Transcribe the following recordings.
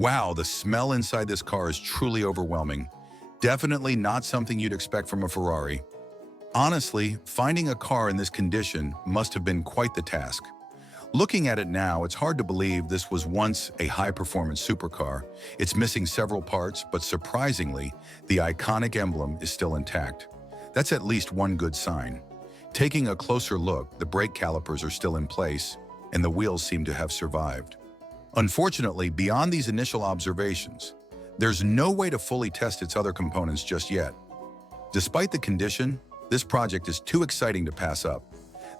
Wow, the smell inside this car is truly overwhelming. Definitely not something you'd expect from a Ferrari. Honestly, finding a car in this condition must have been quite the task. Looking at it now, it's hard to believe this was once a high-performance supercar. It's missing several parts, but surprisingly, the iconic emblem is still intact. That's at least one good sign. Taking a closer look, the brake calipers are still in place, and the wheels seem to have survived. Unfortunately, beyond these initial observations, there's no way to fully test its other components just yet. Despite the condition, this project is too exciting to pass up.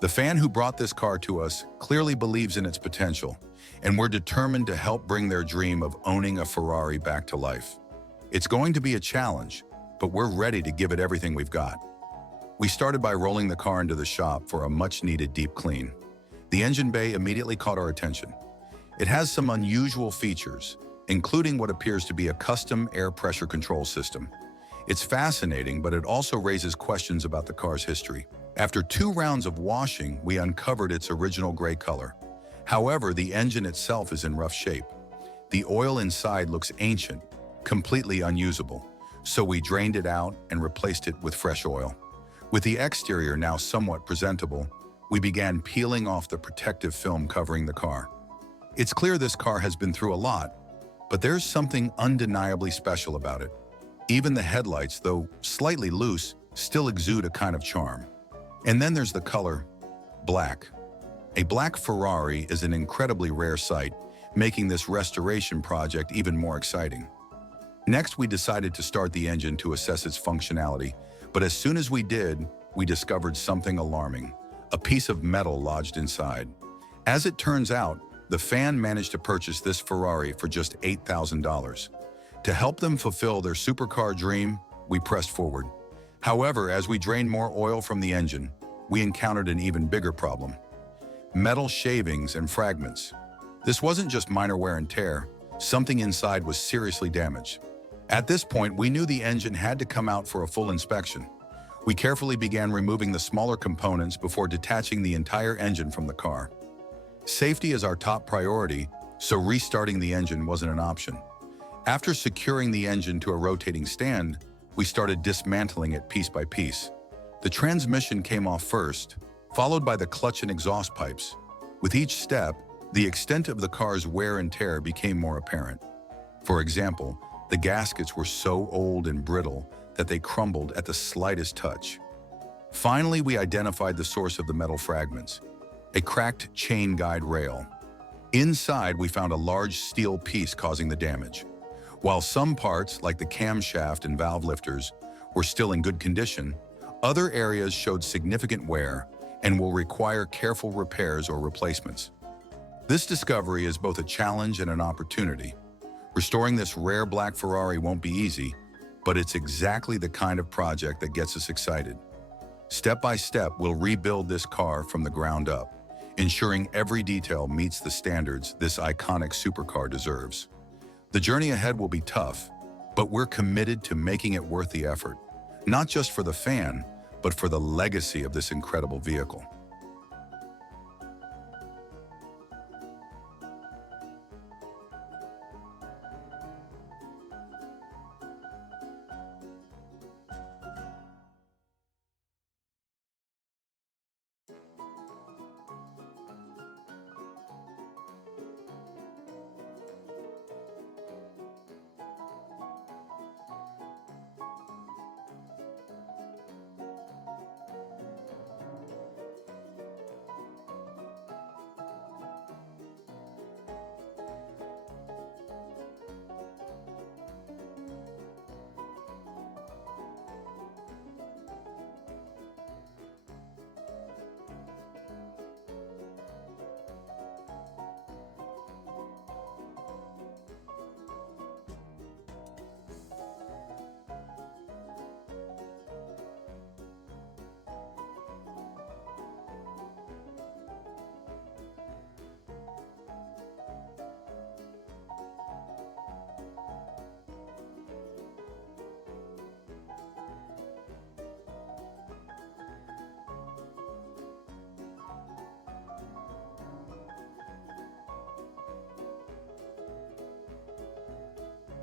The fan who brought this car to us clearly believes in its potential, and we're determined to help bring their dream of owning a Ferrari back to life. It's going to be a challenge, but we're ready to give it everything we've got. We started by rolling the car into the shop for a much-needed deep clean. The engine bay immediately caught our attention. It has some unusual features, including what appears to be a custom air pressure control system. It's fascinating, but it also raises questions about the car's history. After 2 rounds of washing, we uncovered its original gray color. However, the engine itself is in rough shape. The oil inside looks ancient, completely unusable, so we drained it out and replaced it with fresh oil. With the exterior now somewhat presentable, we began peeling off the protective film covering the car. It's clear this car has been through a lot, but there's something undeniably special about it. Even the headlights, though slightly loose, still exude a kind of charm. And then there's the color, black. A black Ferrari is an incredibly rare sight, making this restoration project even more exciting. Next, we decided to start the engine to assess its functionality, but as soon as we did, we discovered something alarming, a piece of metal lodged inside. As it turns out, the fan managed to purchase this Ferrari for just $8,000. To help them fulfill their supercar dream, we pressed forward. However, as we drained more oil from the engine, we encountered an even bigger problem: metal shavings and fragments. This wasn't just minor wear and tear, something inside was seriously damaged. At this point, we knew the engine had to come out for a full inspection. We carefully began removing the smaller components before detaching the entire engine from the car. Safety is our top priority, so restarting the engine wasn't an option. After securing the engine to a rotating stand, we started dismantling it piece by piece. The transmission came off first, followed by the clutch and exhaust pipes. With each step, the extent of the car's wear and tear became more apparent. For example, the gaskets were so old and brittle that they crumbled at the slightest touch. Finally, we identified the source of the metal fragments: a cracked chain guide rail. Inside, we found a large steel piece causing the damage. While some parts, like the camshaft and valve lifters, were still in good condition, other areas showed significant wear and will require careful repairs or replacements. This discovery is both a challenge and an opportunity. Restoring this rare black Ferrari won't be easy, but it's exactly the kind of project that gets us excited. Step by step, we'll rebuild this car from the ground up, ensuring every detail meets the standards this iconic supercar deserves. The journey ahead will be tough, but we're committed to making it worth the effort, not just for the fan, but for the legacy of this incredible vehicle.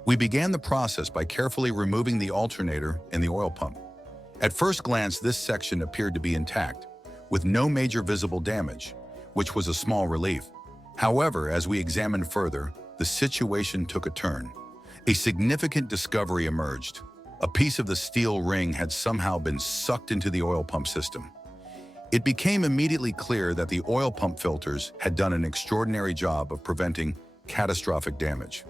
We began the process by carefully removing the alternator and the oil pump. At first glance, this section appeared to be intact, with no major visible damage, which was a small relief. However, as we examined further, the situation took a turn. A significant discovery emerged. A piece of the steel ring had somehow been sucked into the oil pump system. It became immediately clear that the oil pump filters had done an extraordinary job of preventing catastrophic damage.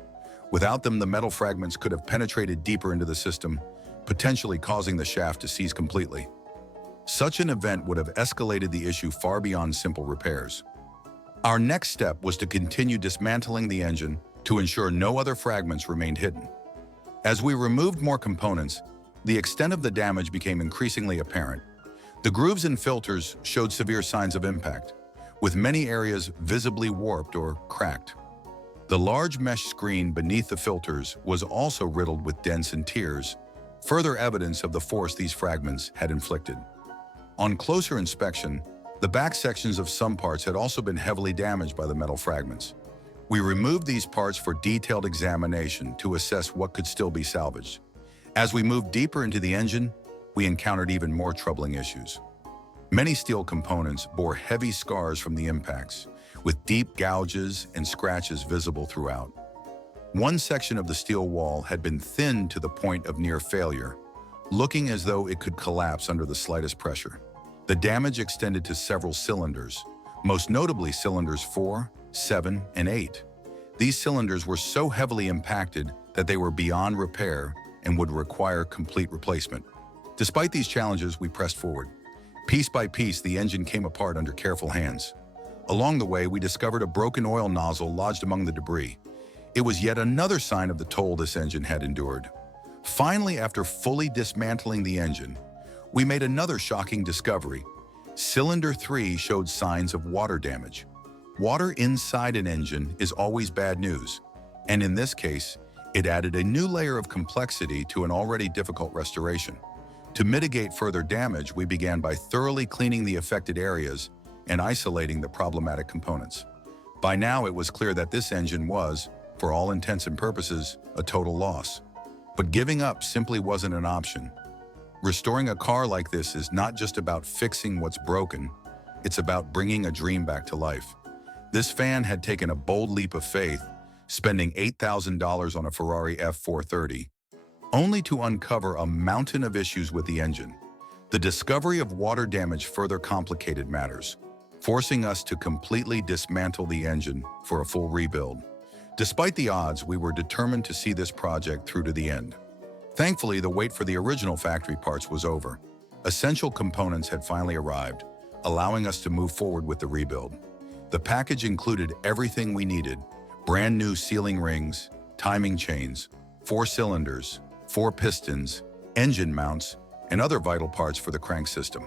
Without them, the metal fragments could have penetrated deeper into the system, potentially causing the shaft to seize completely. Such an event would have escalated the issue far beyond simple repairs. Our next step was to continue dismantling the engine to ensure no other fragments remained hidden. As we removed more components, the extent of the damage became increasingly apparent. The grooves and filters showed severe signs of impact, with many areas visibly warped or cracked. The large mesh screen beneath the filters was also riddled with dents and tears, further evidence of the force these fragments had inflicted. On closer inspection, the back sections of some parts had also been heavily damaged by the metal fragments. We removed these parts for detailed examination to assess what could still be salvaged. As we moved deeper into the engine, we encountered even more troubling issues. Many steel components bore heavy scars from the impacts, with deep gouges and scratches visible throughout. One section of the steel wall had been thinned to the point of near failure, looking as though it could collapse under the slightest pressure. The damage extended to several cylinders, most notably cylinders 4, 7, and 8. These cylinders were so heavily impacted that they were beyond repair and would require complete replacement. Despite these challenges, we pressed forward. Piece by piece, the engine came apart under careful hands. Along the way, we discovered a broken oil nozzle lodged among the debris. It was yet another sign of the toll this engine had endured. Finally, after fully dismantling the engine, we made another shocking discovery. Cylinder 3 showed signs of water damage. Water inside an engine is always bad news, and in this case, it added a new layer of complexity to an already difficult restoration. To mitigate further damage, we began by thoroughly cleaning the affected areas and isolating the problematic components. By now, it was clear that this engine was, for all intents and purposes, a total loss. But giving up simply wasn't an option. Restoring a car like this is not just about fixing what's broken, it's about bringing a dream back to life. This fan had taken a bold leap of faith, spending $8,000 on a Ferrari F430, only to uncover a mountain of issues with the engine. The discovery of water damage further complicated matters, forcing us to completely dismantle the engine for a full rebuild. Despite the odds, we were determined to see this project through to the end. Thankfully, the wait for the original factory parts was over. Essential components had finally arrived, allowing us to move forward with the rebuild. The package included everything we needed: brand new sealing rings, timing chains, 4 cylinders, 4 pistons, engine mounts, and other vital parts for the crank system.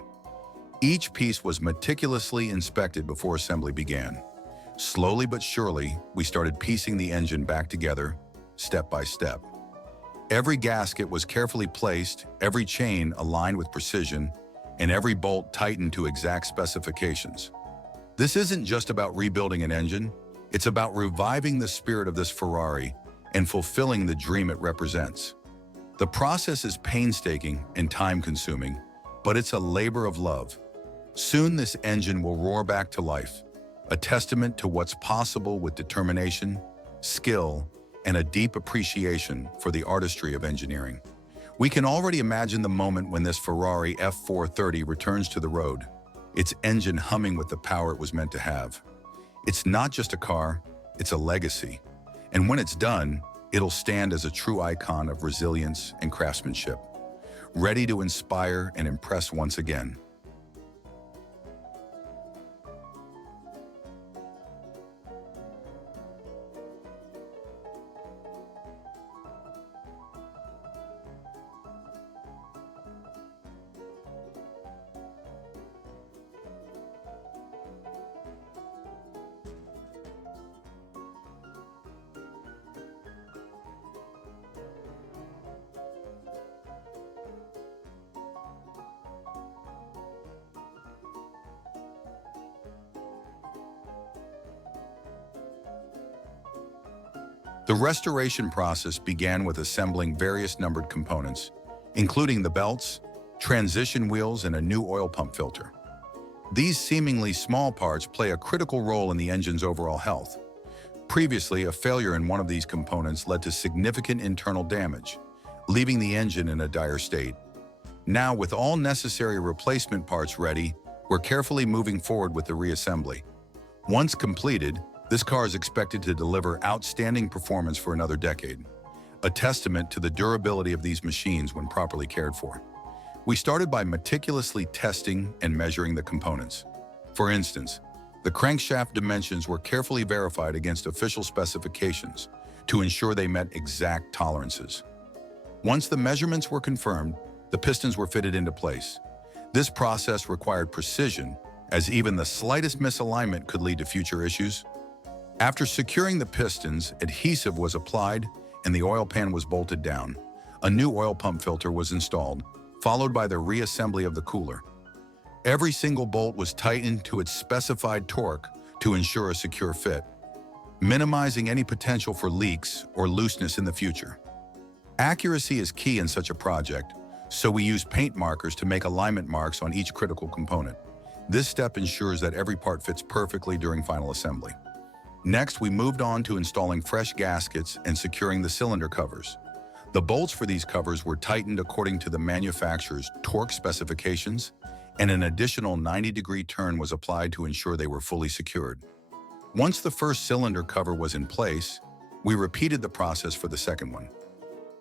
Each piece was meticulously inspected before assembly began. Slowly but surely, we started piecing the engine back together, step by step. Every gasket was carefully placed, every chain aligned with precision, and every bolt tightened to exact specifications. This isn't just about rebuilding an engine, it's about reviving the spirit of this Ferrari and fulfilling the dream it represents. The process is painstaking and time-consuming, but it's a labor of love. Soon this engine will roar back to life, a testament to what's possible with determination, skill, and a deep appreciation for the artistry of engineering. We can already imagine the moment when this Ferrari F430 returns to the road, its engine humming with the power it was meant to have. It's not just a car, it's a legacy. And when it's done, it'll stand as a true icon of resilience and craftsmanship, ready to inspire and impress once again. The restoration process began with assembling various numbered components, including the belts, transition wheels, and a new oil pump filter. These seemingly small parts play a critical role in the engine's overall health. Previously, a failure in one of these components led to significant internal damage, leaving the engine in a dire state. Now, with all necessary replacement parts ready, we're carefully moving forward with the reassembly. Once completed, this car is expected to deliver outstanding performance for another decade, a testament to the durability of these machines when properly cared for. We started by meticulously testing and measuring the components. For instance, the crankshaft dimensions were carefully verified against official specifications to ensure they met exact tolerances. Once the measurements were confirmed, the pistons were fitted into place. This process required precision, as even the slightest misalignment could lead to future issues. After securing the pistons, adhesive was applied and the oil pan was bolted down. A new oil pump filter was installed, followed by the reassembly of the cooler. Every single bolt was tightened to its specified torque to ensure a secure fit, minimizing any potential for leaks or looseness in the future. Accuracy is key in such a project, so we use paint markers to make alignment marks on each critical component. This step ensures that every part fits perfectly during final assembly. Next, we moved on to installing fresh gaskets and securing the cylinder covers. The bolts for these covers were tightened according to the manufacturer's torque specifications, and an additional 90-degree turn was applied to ensure they were fully secured. Once the first cylinder cover was in place, we repeated the process for the second one.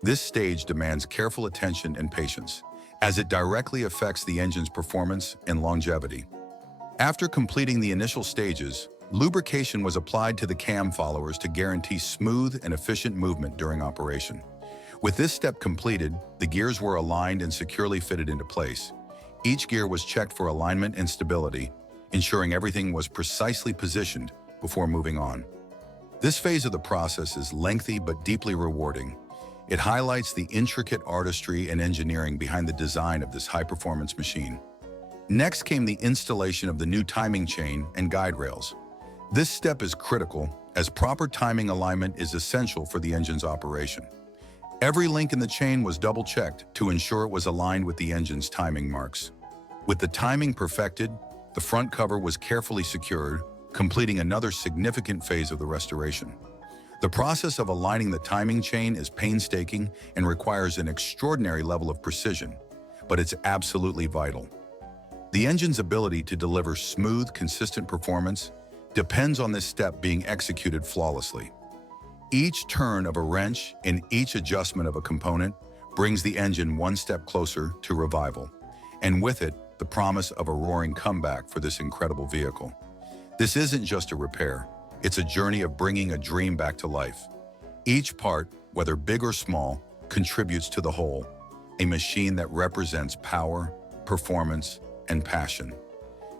This stage demands careful attention and patience, as it directly affects the engine's performance and longevity. After completing the initial stages, lubrication was applied to the cam followers to guarantee smooth and efficient movement during operation. With this step completed, the gears were aligned and securely fitted into place. Each gear was checked for alignment and stability, ensuring everything was precisely positioned before moving on. This phase of the process is lengthy but deeply rewarding. It highlights the intricate artistry and engineering behind the design of this high-performance machine. Next came the installation of the new timing chain and guide rails. This step is critical, as proper timing alignment is essential for the engine's operation. Every link in the chain was double-checked to ensure it was aligned with the engine's timing marks. With the timing perfected, the front cover was carefully secured, completing another significant phase of the restoration. The process of aligning the timing chain is painstaking and requires an extraordinary level of precision, but it's absolutely vital. The engine's ability to deliver smooth, consistent performance depends on this step being executed flawlessly. Each turn of a wrench and each adjustment of a component brings the engine one step closer to revival, and with it, the promise of a roaring comeback for this incredible vehicle. This isn't just a repair, it's a journey of bringing a dream back to life. Each part, whether big or small, contributes to the whole, a machine that represents power, performance, and passion.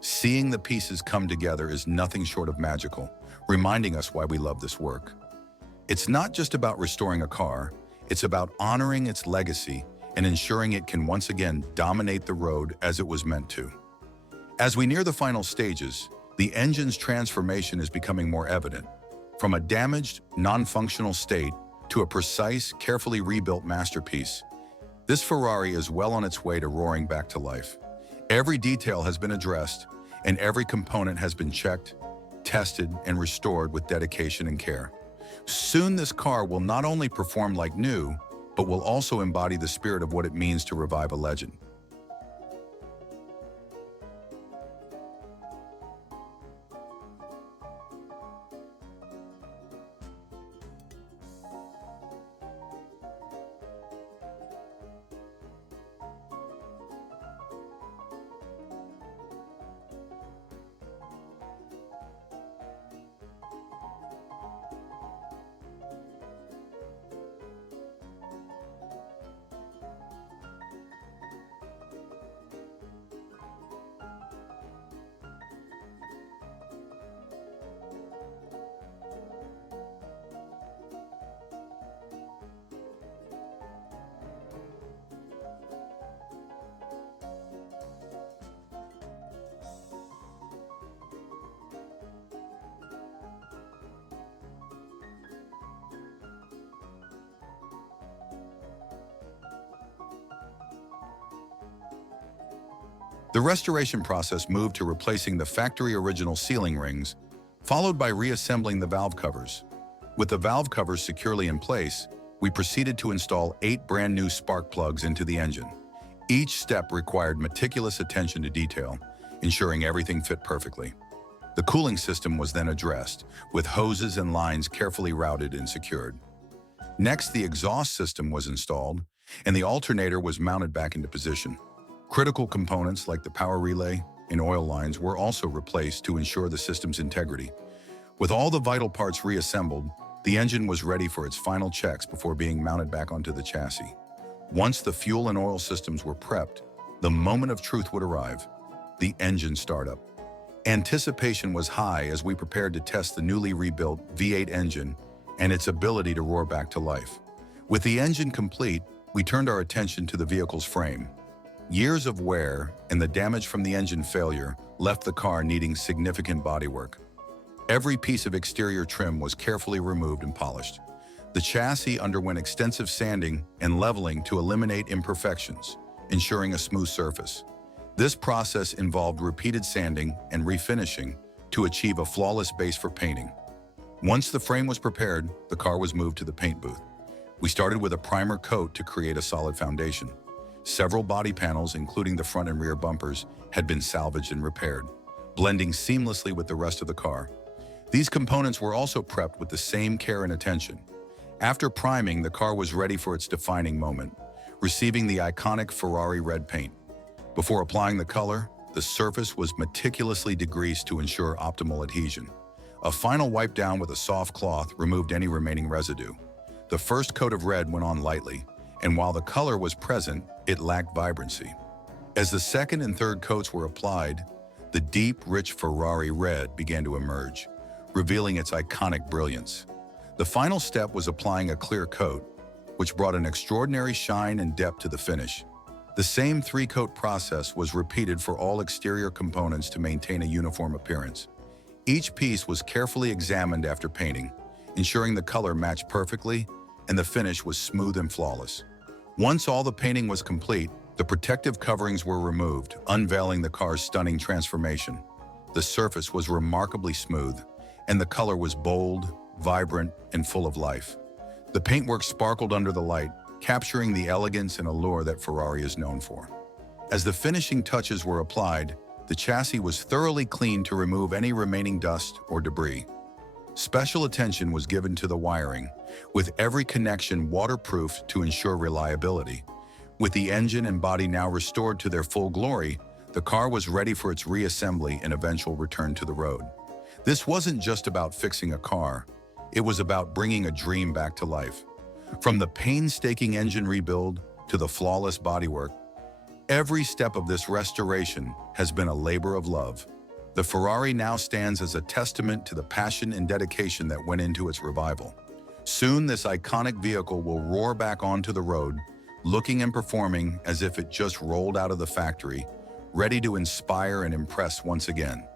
Seeing the pieces come together is nothing short of magical, reminding us why we love this work. It's not just about restoring a car, it's about honoring its legacy and ensuring it can once again dominate the road as it was meant to. As we near the final stages, the engine's transformation is becoming more evident. From a damaged, non-functional state to a precise, carefully rebuilt masterpiece, this Ferrari is well on its way to roaring back to life. Every detail has been addressed, and every component has been checked, tested, and restored with dedication and care. Soon this car will not only perform like new, but will also embody the spirit of what it means to revive a legend. The restoration process moved to replacing the factory original sealing rings, followed by reassembling the valve covers. With the valve covers securely in place, we proceeded to install 8 brand new spark plugs into the engine. Each step required meticulous attention to detail, ensuring everything fit perfectly. The cooling system was then addressed, with hoses and lines carefully routed and secured. Next, the exhaust system was installed, and the alternator was mounted back into position. Critical components like the power relay and oil lines were also replaced to ensure the system's integrity. With all the vital parts reassembled, the engine was ready for its final checks before being mounted back onto the chassis. Once the fuel and oil systems were prepped, the moment of truth would arrive: the engine startup. Anticipation was high as we prepared to test the newly rebuilt V8 engine and its ability to roar back to life. With the engine complete, we turned our attention to the vehicle's frame. Years of wear and the damage from the engine failure left the car needing significant bodywork. Every piece of exterior trim was carefully removed and polished. The chassis underwent extensive sanding and leveling to eliminate imperfections, ensuring a smooth surface. This process involved repeated sanding and refinishing to achieve a flawless base for painting. Once the frame was prepared, the car was moved to the paint booth. We started with a primer coat to create a solid foundation. Several body panels, including the front and rear bumpers, had been salvaged and repaired, blending seamlessly with the rest of the car. These components were also prepped with the same care and attention. After priming, the car was ready for its defining moment, receiving the iconic Ferrari red paint. Before applying the color, the surface was meticulously degreased to ensure optimal adhesion. A final wipe down with a soft cloth removed any remaining residue. The first coat of red went on lightly, and while the color was present, it lacked vibrancy. As the second and third coats were applied, the deep, rich Ferrari red began to emerge, revealing its iconic brilliance. The final step was applying a clear coat, which brought an extraordinary shine and depth to the finish. The same 3-coat process was repeated for all exterior components to maintain a uniform appearance. Each piece was carefully examined after painting, ensuring the color matched perfectly and the finish was smooth and flawless. Once all the painting was complete, the protective coverings were removed, unveiling the car's stunning transformation. The surface was remarkably smooth, and the color was bold, vibrant, and full of life. The paintwork sparkled under the light, capturing the elegance and allure that Ferrari is known for. As the finishing touches were applied, the chassis was thoroughly cleaned to remove any remaining dust or debris. Special attention was given to the wiring, with every connection waterproofed to ensure reliability. With the engine and body now restored to their full glory, the car was ready for its reassembly and eventual return to the road. This wasn't just about fixing a car, it was about bringing a dream back to life. From the painstaking engine rebuild to the flawless bodywork, every step of this restoration has been a labor of love. The Ferrari now stands as a testament to the passion and dedication that went into its revival. Soon, this iconic vehicle will roar back onto the road, looking and performing as if it just rolled out of the factory, ready to inspire and impress once again.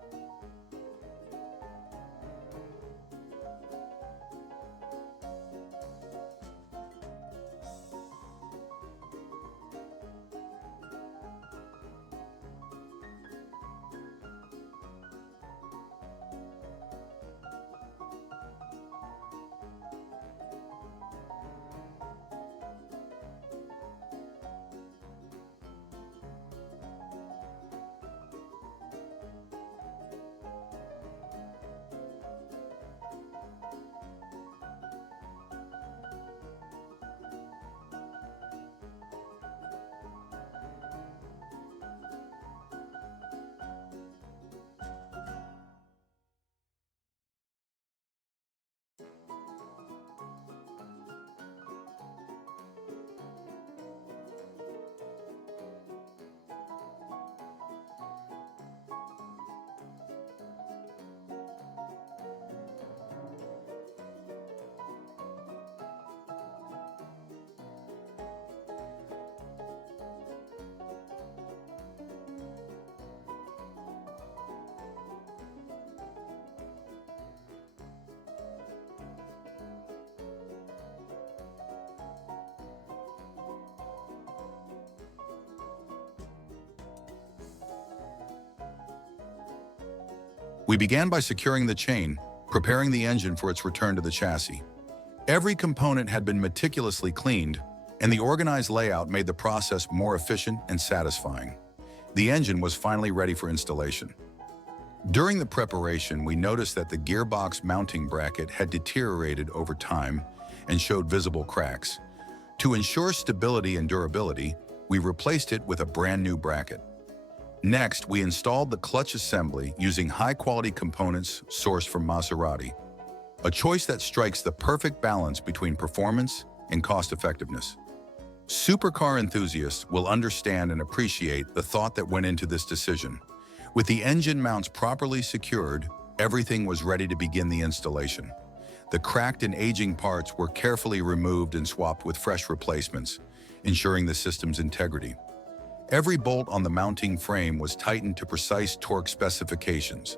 We began by securing the chain, preparing the engine for its return to the chassis. Every component had been meticulously cleaned, and the organized layout made the process more efficient and satisfying. The engine was finally ready for installation. During the preparation, we noticed that the gearbox mounting bracket had deteriorated over time and showed visible cracks. To ensure stability and durability, we replaced it with a brand new bracket. Next, we installed the clutch assembly using high-quality components sourced from Maserati, a choice that strikes the perfect balance between performance and cost-effectiveness. Supercar enthusiasts will understand and appreciate the thought that went into this decision. With the engine mounts properly secured, everything was ready to begin the installation. The cracked and aging parts were carefully removed and swapped with fresh replacements, ensuring the system's integrity. Every bolt on the mounting frame was tightened to precise torque specifications,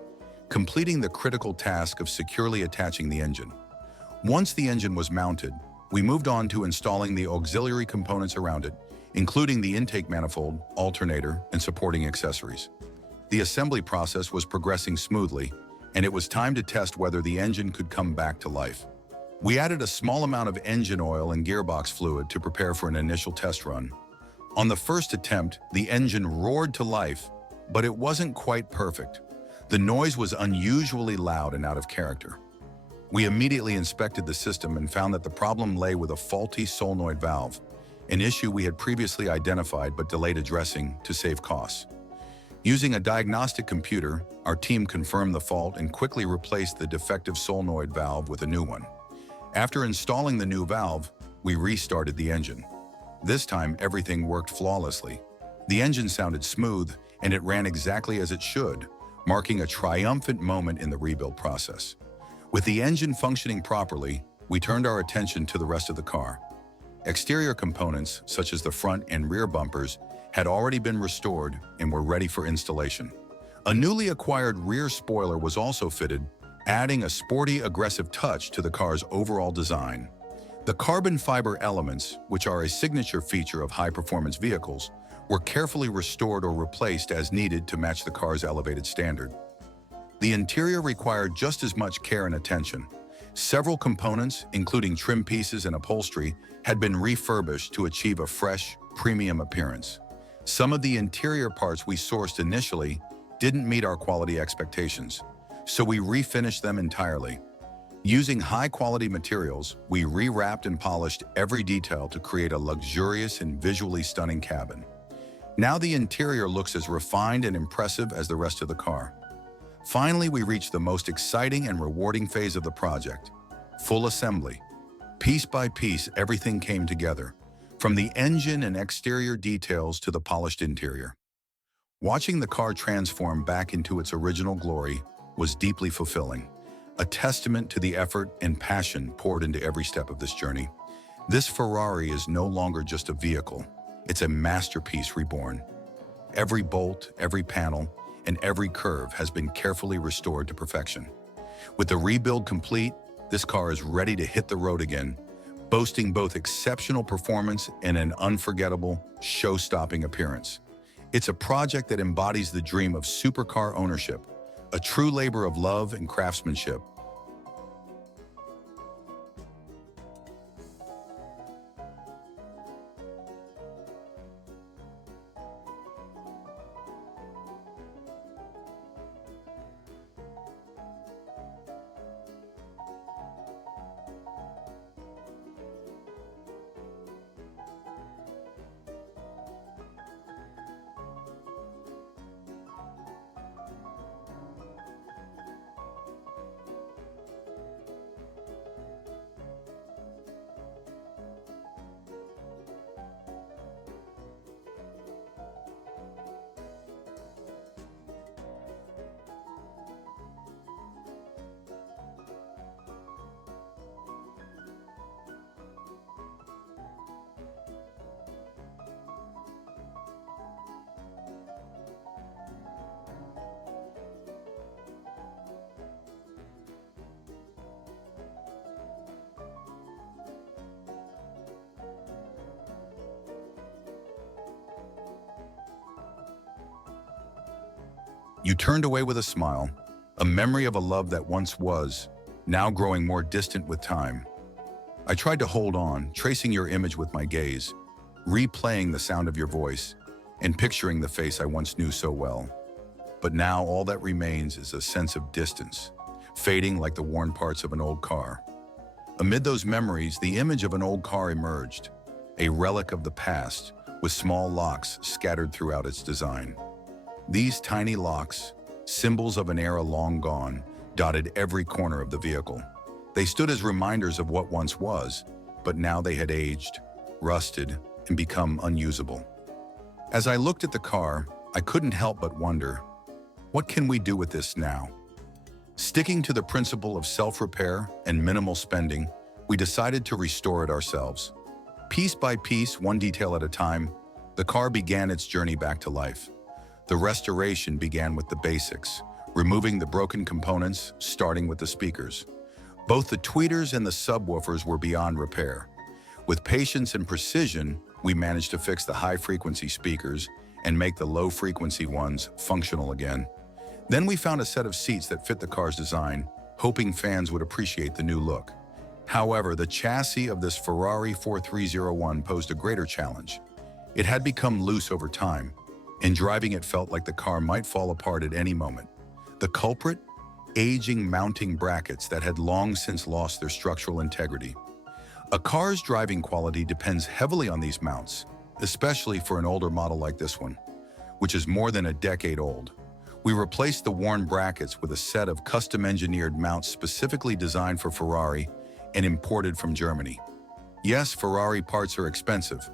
completing the critical task of securely attaching the engine. Once the engine was mounted, we moved on to installing the auxiliary components around it, including the intake manifold, alternator, and supporting accessories. The assembly process was progressing smoothly, and it was time to test whether the engine could come back to life. We added a small amount of engine oil and gearbox fluid to prepare for an initial test run. On the first attempt, the engine roared to life, but it wasn't quite perfect. The noise was unusually loud and out of character. We immediately inspected the system and found that the problem lay with a faulty solenoid valve, an issue we had previously identified but delayed addressing to save costs. Using a diagnostic computer, our team confirmed the fault and quickly replaced the defective solenoid valve with a new one. After installing the new valve, we restarted the engine. This time, everything worked flawlessly. The engine sounded smooth, and it ran exactly as it should, marking a triumphant moment in the rebuild process. With the engine functioning properly, we turned our attention to the rest of the car. Exterior components, such as the front and rear bumpers, had already been restored and were ready for installation. A newly acquired rear spoiler was also fitted, adding a sporty, aggressive touch to the car's overall design. The carbon fiber elements, which are a signature feature of high-performance vehicles, were carefully restored or replaced as needed to match the car's elevated standard. The interior required just as much care and attention. Several components, including trim pieces and upholstery, had been refurbished to achieve a fresh, premium appearance. Some of the interior parts we sourced initially didn't meet our quality expectations, so we refinished them entirely. Using high-quality materials, we rewrapped and polished every detail to create a luxurious and visually stunning cabin. Now the interior looks as refined and impressive as the rest of the car. Finally, we reached the most exciting and rewarding phase of the project: full assembly. Piece by piece, everything came together, from the engine and exterior details to the polished interior. Watching the car transform back into its original glory was deeply fulfilling, a testament to the effort and passion poured into every step of this journey. This Ferrari is no longer just a vehicle, it's a masterpiece reborn. Every bolt, every panel, and every curve has been carefully restored to perfection. With the rebuild complete, this car is ready to hit the road again, boasting both exceptional performance and an unforgettable, show-stopping appearance. It's a project that embodies the dream of supercar ownership, a true labor of love and craftsmanship. You turned away with a smile, a memory of a love that once was, now growing more distant with time. I tried to hold on, tracing your image with my gaze, replaying the sound of your voice, and picturing the face I once knew so well. But now all that remains is a sense of distance, fading like the worn parts of an old car. Amid those memories, the image of an old car emerged, a relic of the past, with small locks scattered throughout its design. These tiny locks, symbols of an era long gone, dotted every corner of the vehicle. They stood as reminders of what once was, but now they had aged, rusted, and become unusable. As I looked at the car, I couldn't help but wonder, what can we do with this now? Sticking to the principle of self-repair and minimal spending, we decided to restore it ourselves. Piece by piece, one detail at a time, the car began its journey back to life. The restoration began with the basics, removing the broken components, starting with the speakers. Both the tweeters and the subwoofers were beyond repair. With patience and precision, we managed to fix the high-frequency speakers and make the low-frequency ones functional again. Then we found a set of seats that fit the car's design, hoping fans would appreciate the new look. However, the chassis of this Ferrari 4301 posed a greater challenge. It had become loose over time, and driving it felt like the car might fall apart at any moment. The culprit? Aging mounting brackets that had long since lost their structural integrity. A car's driving quality depends heavily on these mounts, especially for an older model like this one, which is more than a decade old. We replaced the worn brackets with a set of custom-engineered mounts specifically designed for Ferrari and imported from Germany. Yes, Ferrari parts are expensive,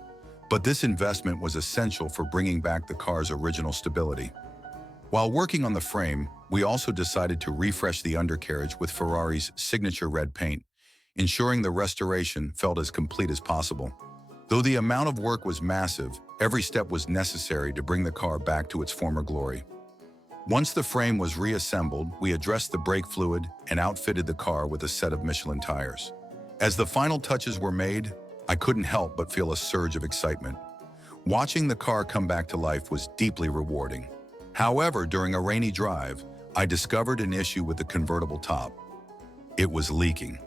but this investment was essential for bringing back the car's original stability. While working on the frame, we also decided to refresh the undercarriage with Ferrari's signature red paint, ensuring the restoration felt as complete as possible. Though the amount of work was massive, every step was necessary to bring the car back to its former glory. Once the frame was reassembled, we addressed the brake fluid and outfitted the car with a set of Michelin tires. As the final touches were made, I couldn't help but feel a surge of excitement. Watching the car come back to life was deeply rewarding. However, during a rainy drive, I discovered an issue with the convertible top. It was leaking.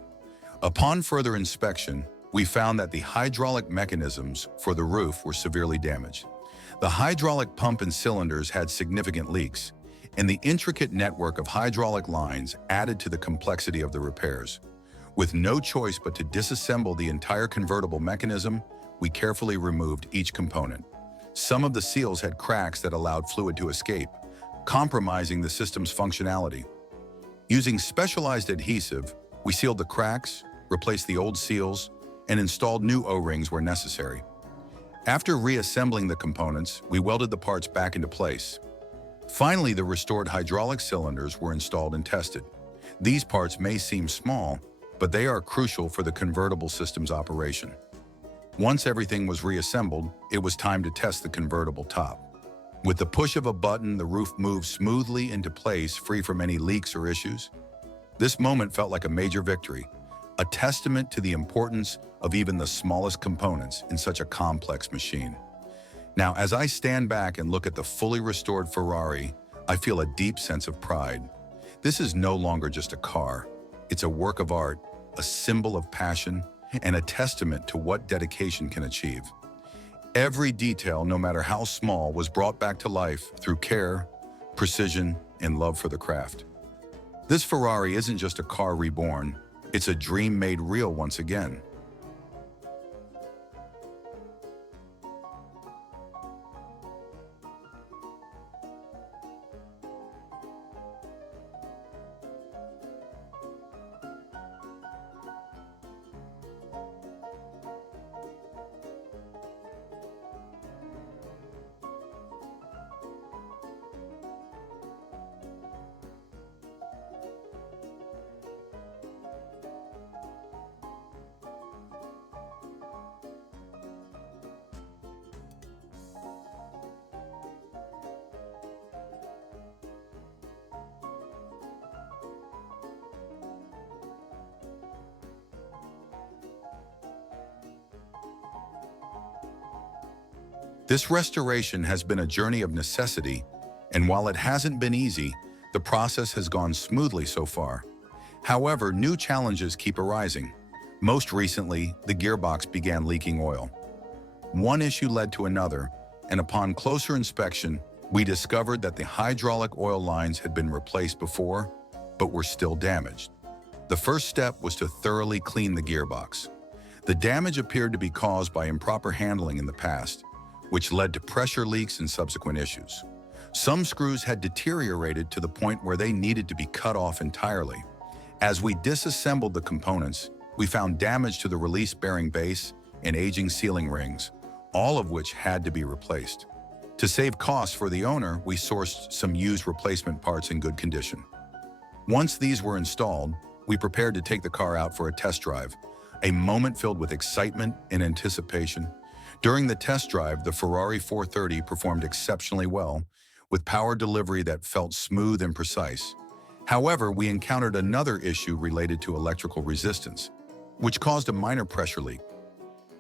Upon further inspection, we found that the hydraulic mechanisms for the roof were severely damaged. The hydraulic pump and cylinders had significant leaks, and the intricate network of hydraulic lines added to the complexity of the repairs. With no choice but to disassemble the entire convertible mechanism, we carefully removed each component. Some of the seals had cracks that allowed fluid to escape, compromising the system's functionality. Using specialized adhesive, we sealed the cracks, replaced the old seals, and installed new O-rings where necessary. After reassembling the components, we welded the parts back into place. Finally, the restored hydraulic cylinders were installed and tested. These parts may seem small, but they are crucial for the convertible system's operation. Once everything was reassembled, it was time to test the convertible top. With the push of a button, the roof moved smoothly into place, free from any leaks or issues. This moment felt like a major victory, a testament to the importance of even the smallest components in such a complex machine. Now, as I stand back and look at the fully restored Ferrari, I feel a deep sense of pride. This is no longer just a car. It's a work of art, a symbol of passion, and a testament to what dedication can achieve. Every detail, no matter how small, was brought back to life through care, precision, and love for the craft. This Ferrari isn't just a car reborn, it's a dream made real once again. This restoration has been a journey of necessity, and while it hasn't been easy, The process has gone smoothly so far. However, new challenges keep arising. Most recently, the gearbox began leaking oil. One issue led to another, and upon closer inspection, we discovered that the hydraulic oil lines had been replaced before, but were still damaged. The first step was to thoroughly clean the gearbox. The damage appeared to be caused by improper handling in the past, which led to pressure leaks and subsequent issues. Some screws had deteriorated to the point where they needed to be cut off entirely. As we disassembled the components, we found damage to the release bearing base and aging sealing rings, all of which had to be replaced. To save costs for the owner, we sourced some used replacement parts in good condition. Once these were installed, we prepared to take the car out for a test drive, a moment filled with excitement and anticipation. During the test drive, the Ferrari 430 performed exceptionally well, with power delivery that felt smooth and precise. However, we encountered another issue related to electrical resistance, which caused a minor pressure leak.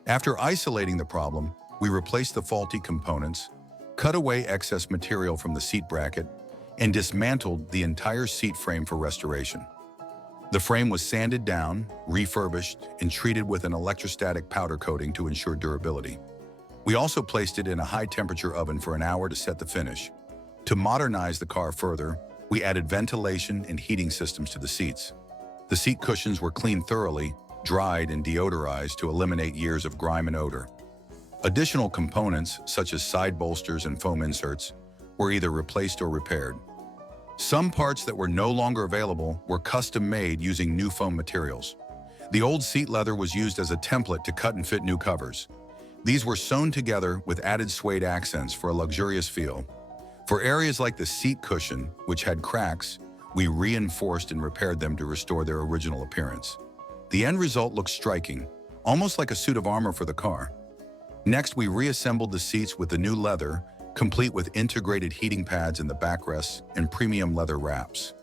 After isolating the problem, we replaced the faulty components, cut away excess material from the seat bracket, and dismantled the entire seat frame for restoration. The frame was sanded down, refurbished, and treated with an electrostatic powder coating to ensure durability. We also placed it in a high-temperature oven for an hour to set the finish. To modernize the car further, we added ventilation and heating systems to the seats. The seat cushions were cleaned thoroughly, dried, and deodorized to eliminate years of grime and odor. Additional components, such as side bolsters and foam inserts, were either replaced or repaired. Some parts that were no longer available were custom-made using new foam materials. The old seat leather was used as a template to cut and fit new covers. These were sewn together with added suede accents for a luxurious feel. For areas like the seat cushion, which had cracks, we reinforced and repaired them to restore their original appearance. The end result looked striking, almost like a suit of armor for the car. Next, we reassembled the seats with the new leather, complete with integrated heating pads in the backrests and premium leather wraps.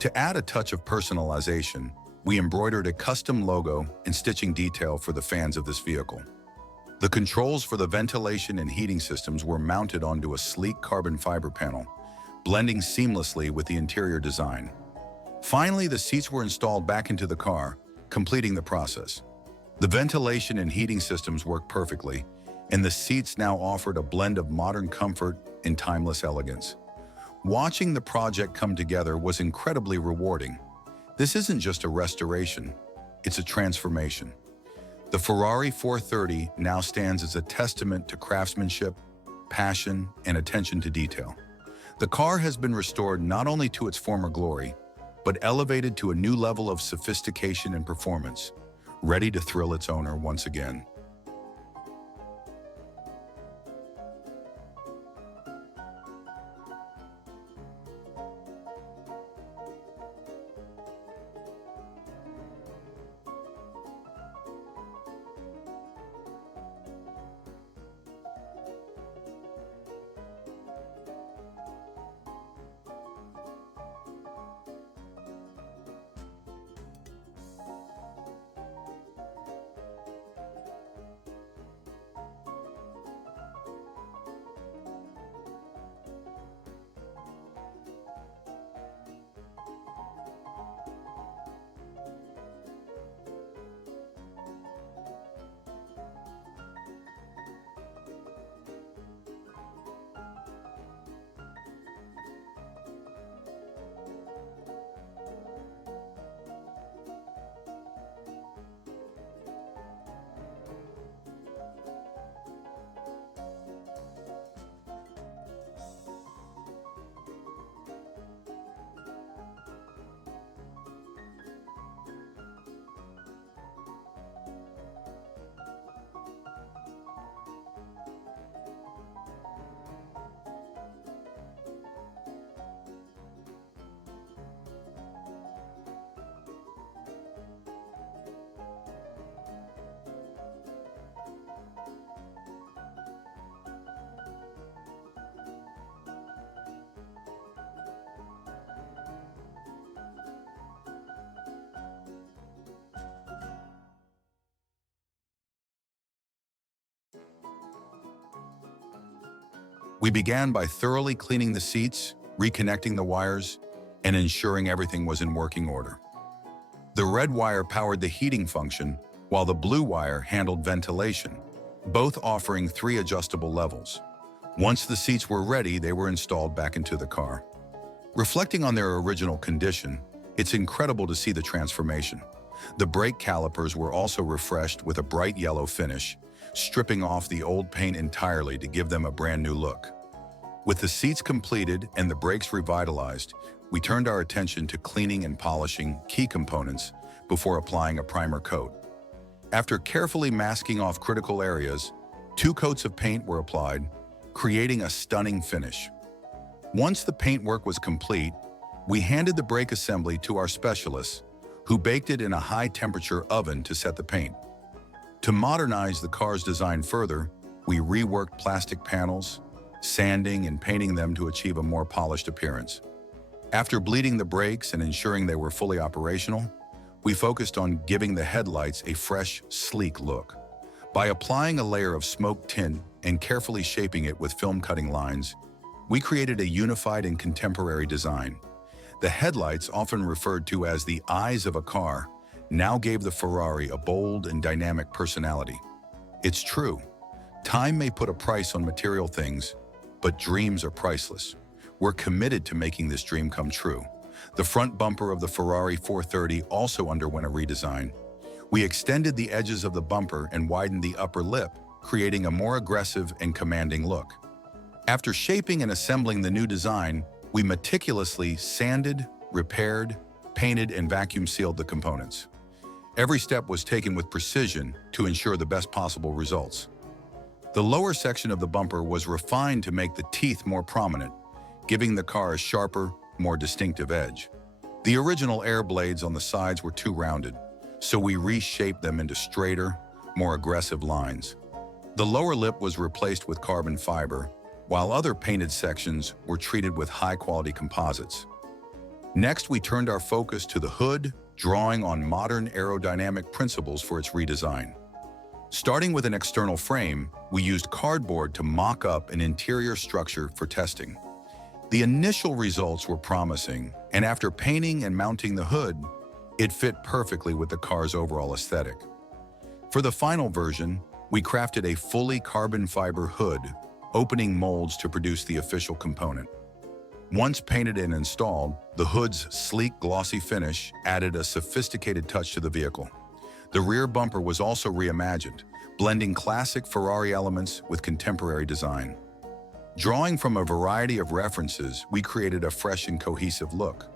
To add a touch of personalization, we embroidered a custom logo and stitching detail for the fans of this vehicle. The controls for the ventilation and heating systems were mounted onto a sleek carbon fiber panel, blending seamlessly with the interior design. Finally, the seats were installed back into the car, completing the process. The ventilation and heating systems worked perfectly, and the seats now offered a blend of modern comfort and timeless elegance. Watching the project come together was incredibly rewarding. This isn't just a restoration, it's a transformation. The Ferrari 430 now stands as a testament to craftsmanship, passion, and attention to detail. The car has been restored not only to its former glory, but elevated to a new level of sophistication and performance, ready to thrill its owner once again. We began by thoroughly cleaning the seats, reconnecting the wires, and ensuring everything was in working order. The red wire powered the heating function, while the blue wire handled ventilation, both offering 3 adjustable levels. Once the seats were ready, they were installed back into the car. Reflecting on their original condition, it's incredible to see the transformation. The brake calipers were also refreshed with a bright yellow finish, stripping off the old paint entirely to give them a brand new look. With the seats completed and the brakes revitalized, we turned our attention to cleaning and polishing key components before applying a primer coat. After carefully masking off critical areas, 2 coats of paint were applied, creating a stunning finish. Once the paintwork was complete, we handed the brake assembly to our specialists, who baked it in a high-temperature oven to set the paint. To modernize the car's design further, we reworked plastic panels, sanding and painting them to achieve a more polished appearance. After bleeding the brakes and ensuring they were fully operational, we focused on giving the headlights a fresh, sleek look. By applying a layer of smoke tint and carefully shaping it with film cutting lines, we created a unified and contemporary design. The headlights, often referred to as the eyes of a car, now gave the Ferrari a bold and dynamic personality. It's true, time may put a price on material things, but dreams are priceless. We're committed to making this dream come true. The front bumper of the Ferrari 430 also underwent a redesign. We extended the edges of the bumper and widened the upper lip, creating a more aggressive and commanding look. After shaping and assembling the new design, we meticulously sanded, repaired, painted, and vacuum sealed the components. Every step was taken with precision to ensure the best possible results. The lower section of the bumper was refined to make the teeth more prominent, giving the car a sharper, more distinctive edge. The original air blades on the sides were too rounded, so we reshaped them into straighter, more aggressive lines. The lower lip was replaced with carbon fiber, while other painted sections were treated with high-quality composites. Next, we turned our focus to the hood, drawing on modern aerodynamic principles for its redesign. Starting with an external frame, we used cardboard to mock up an interior structure for testing. The initial results were promising, and after painting and mounting the hood, it fit perfectly with the car's overall aesthetic. For the final version, we crafted a fully carbon fiber hood, opening molds to produce the official component. Once painted and installed, the hood's sleek, glossy finish added a sophisticated touch to the vehicle. The rear bumper was also reimagined, blending classic Ferrari elements with contemporary design. Drawing from a variety of references, we created a fresh and cohesive look.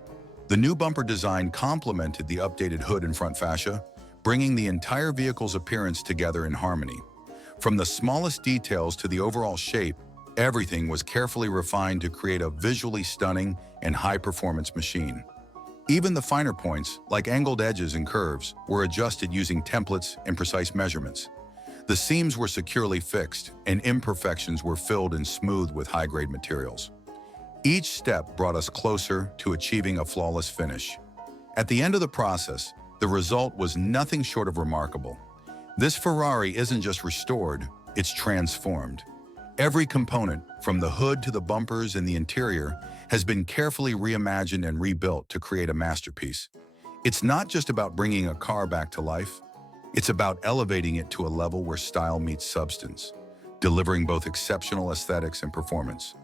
The new bumper design complemented the updated hood and front fascia, bringing the entire vehicle's appearance together in harmony. From the smallest details to the overall shape, everything was carefully refined to create a visually stunning and high-performance machine. Even the finer points, like angled edges and curves, were adjusted using templates and precise measurements. The seams were securely fixed, and imperfections were filled and smoothed with high-grade materials. Each step brought us closer to achieving a flawless finish. At the end of the process, the result was nothing short of remarkable. This Ferrari isn't just restored, it's transformed. Every component, from the hood to the bumpers and the interior, has been carefully reimagined and rebuilt to create a masterpiece. It's not just about bringing a car back to life, it's about elevating it to a level where style meets substance, delivering both exceptional aesthetics and performance.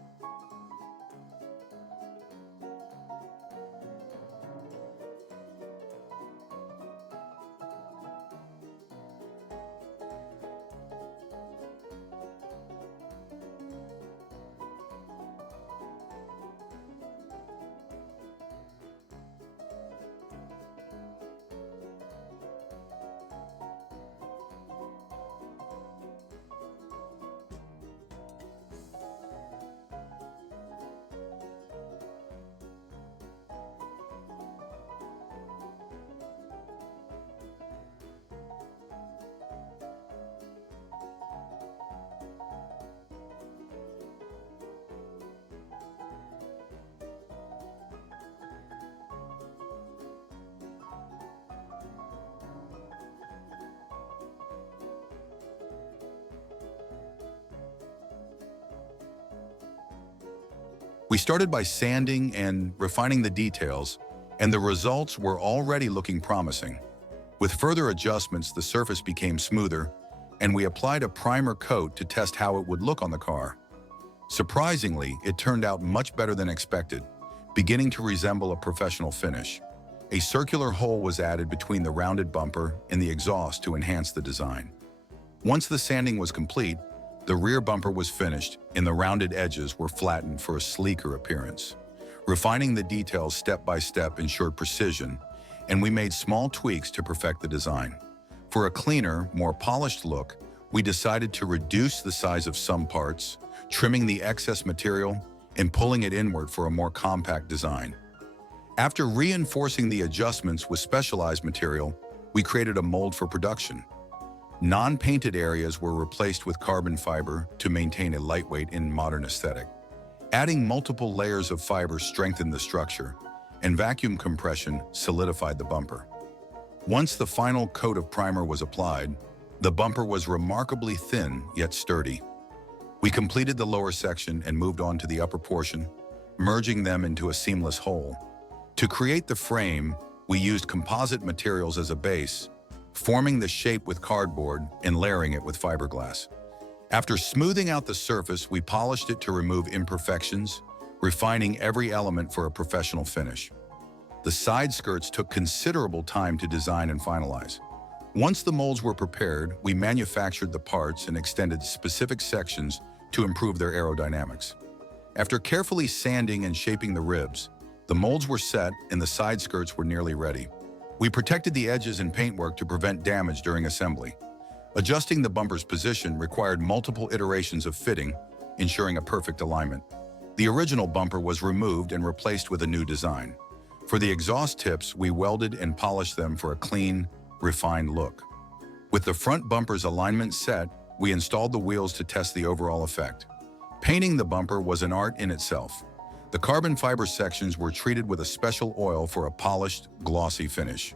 We started by sanding and refining the details, and the results were already looking promising. With further adjustments, the surface became smoother, and we applied a primer coat to test how it would look on the car. Surprisingly, it turned out much better than expected, beginning to resemble a professional finish. A circular hole was added between the rounded bumper and the exhaust to enhance the design. Once the sanding was complete, the rear bumper was finished and the rounded edges were flattened for a sleeker appearance. Refining the details step by step ensured precision, and we made small tweaks to perfect the design. For a cleaner, more polished look, we decided to reduce the size of some parts, trimming the excess material and pulling it inward for a more compact design. After reinforcing the adjustments with specialized material, we created a mold for production. Non-painted areas were replaced with carbon fiber to maintain a lightweight and modern aesthetic. Adding multiple layers of fiber strengthened the structure, and vacuum compression solidified the bumper. Once the final coat of primer was applied, the bumper was remarkably thin yet sturdy. We completed the lower section and moved on to the upper portion, merging them into a seamless whole. To create the frame, we used composite materials as a base, forming the shape with cardboard and layering it with fiberglass. After smoothing out the surface, we polished it to remove imperfections, refining every element for a professional finish. The side skirts took considerable time to design and finalize. Once the molds were prepared, we manufactured the parts and extended specific sections to improve their aerodynamics. After carefully sanding and shaping the ribs, the molds were set and the side skirts were nearly ready. We protected the edges and paintwork to prevent damage during assembly. Adjusting the bumper's position required multiple iterations of fitting, ensuring a perfect alignment. The original bumper was removed and replaced with a new design. For the exhaust tips, we welded and polished them for a clean, refined look. With the front bumper's alignment set, we installed the wheels to test the overall effect. Painting the bumper was an art in itself. The carbon fiber sections were treated with a special oil for a polished, glossy finish.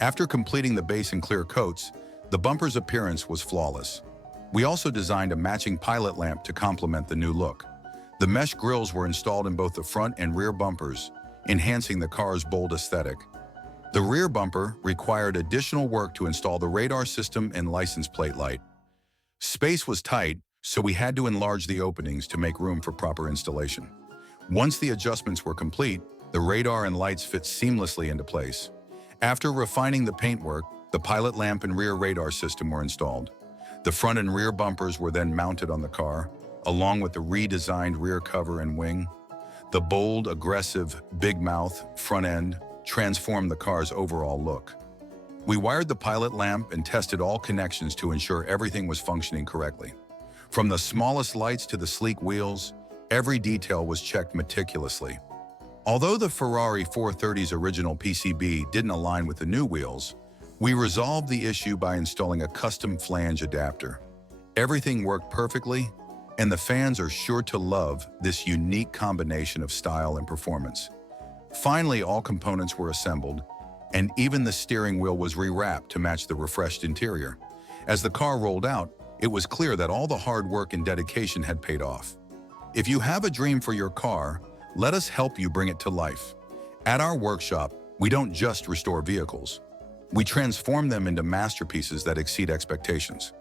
After completing the base and clear coats, the bumper's appearance was flawless. We also designed a matching pilot lamp to complement the new look. The mesh grills were installed in both the front and rear bumpers, enhancing the car's bold aesthetic. The rear bumper required additional work to install the radar system and license plate light. Space was tight, so we had to enlarge the openings to make room for proper installation. Once the adjustments were complete, the radar and lights fit seamlessly into place. After refining the paintwork, the pilot lamp and rear radar system were installed. The front and rear bumpers were then mounted on the car, along with the redesigned rear cover and wing. The bold, aggressive, big mouth front end transformed the car's overall look. We wired the pilot lamp and tested all connections to ensure everything was functioning correctly. From the smallest lights to the sleek wheels, every detail was checked meticulously. Although the Ferrari 430's original PCB didn't align with the new wheels, we resolved the issue by installing a custom flange adapter. Everything worked perfectly, and the fans are sure to love this unique combination of style and performance. Finally, all components were assembled, and even the steering wheel was rewrapped to match the refreshed interior. As the car rolled out, it was clear that all the hard work and dedication had paid off. If you have a dream for your car, let us help you bring it to life. At our workshop, we don't just restore vehicles. We transform them into masterpieces that exceed expectations.